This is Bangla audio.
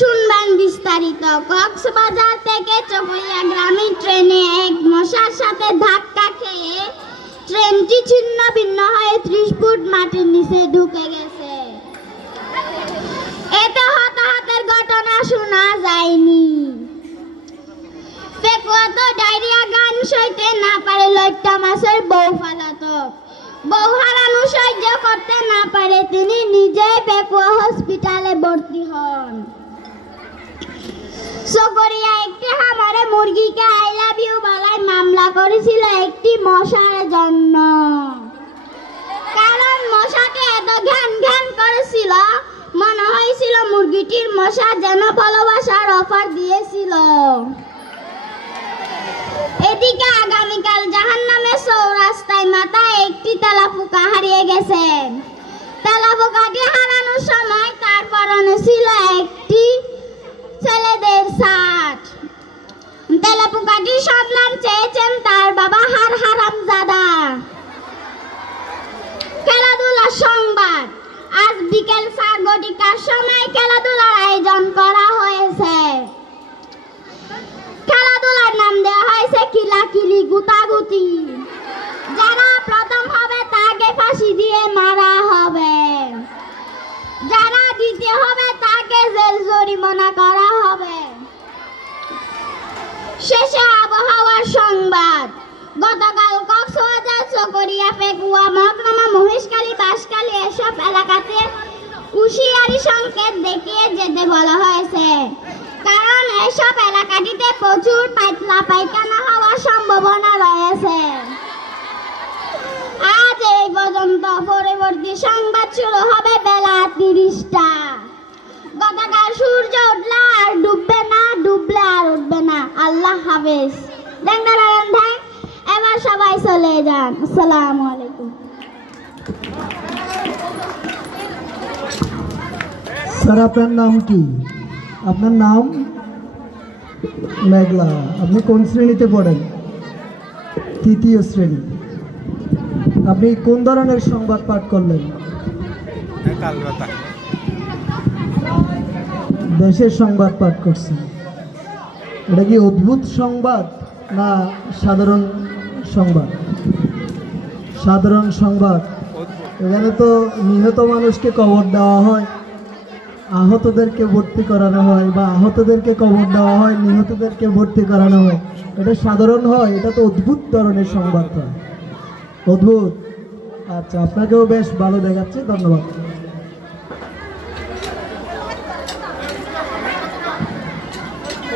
শুনবেন বিস্তারিত। কক্সবাজার থেকে চকরিয়াগামী ট্রেনে এক মশার সাথে ধাক্কা খেয়ে ট্রেনটি ছিন্ন ভিন্ন হয়ে 30 ফুট মাটির নিচে ঢুকে গেছে। এতে হতাহতের ঘটনা শোনা যায়নি। পেকুয়া তো ডায়রিয়া গান সইতে না পারে লইট্টা মাছের বউ ফালাতক। বউ হারানো সহ্য করতে না পারে তিনি নিজে পেকুয়া হসপিটালে ভর্তি হন। চকরিয়া একটি খামারে মুরগিকে আই লাভ ইউ বলায় মামলা করেছিল একটি মশার জন্য। কারণ মশাকে এত ঘ্যান ঘ্যান করেছিল, মনে হয়েছিল মুরগিটির মশা যেন ভালোবাসার অফার দিয়েছিল। এদিকে আগামীকাল জাহান্নামের চৌরাস্তায় মাথায় একটি তেলাপোকা হারিয়ে গেছে। তেলাপোকাটি হারানোর সময় তার পরনে ছিল একটি ছেলেদের শার্ট। তেলাপোকাটির সন্ধান চেয়েছেন তার বাবা হারামজাদা। খেলাধুলার সংবাদ। আজ বিকেল 4:00টার সময় খেলাধুলার আয়োজন করা হয়েছে। খেলাধুলার নাম দেওয়া হয়েছে কিলাকিলি গুতাগুতি। যারা প্রথম হবে তাকে ফাঁসি দিয়ে মারা হবে, যারা দ্বিতীয় হবে তাকে জেল জরিমানা করা হবে। শেষে আবহাওয়ার সংবাদ। গতকাল কক্সবাজার, চকরিয়া, পেকুয়া, মহকুমা, মহেশখালী, বাঁশখালী এসব এলাকাতে হুঁশিয়ারি সংকেত দেখিয়ে যেতে বলা হয়েছে। কারণ এসব এলাকাটিতে প্রচুর পাতলা পায়খানা হওয়ার সম্ভাবনা রয়েছে। আজ এই পর্যন্ত। পরবর্তী সংবাদ শুরু হবে বেলা 30টা। গতকাল সূর্য উঠলে আর ডুববে না, ডুবলে আর উঠবে না। আল্লাহ হাফেজ। এবার সবাই চলে যান। আসসালামু আলাইকুম। স্যার, আপনার নাম কি? আপনার নাম? মেঘলা। আপনি কোন শ্রেণীতে পড়েন? 3য় শ্রেণী। আপনি কোন ধরনের সংবাদ পাঠ করলেন? দেশের সংবাদ পাঠ করছেন। এটা কি অদ্ভুত সংবাদ না সাধারণ সংবাদ? সাধারণ সংবাদ। এখানে তো নিহত মানুষকে কবর দেওয়া হয়, আহতদেরকে ভর্তি করানো হয়, বা আহতদেরকে কবর দেওয়া হয়, নিহতদেরকে ভর্তি করানো হয়। এটা সাধারণ হয়? এটা তো অদ্ভুত ধরনের সংবাদ হয়। অদ্ভুত। আচ্ছা, আপনাকেও বেশ ভালো দেখাচ্ছে। ধন্যবাদ।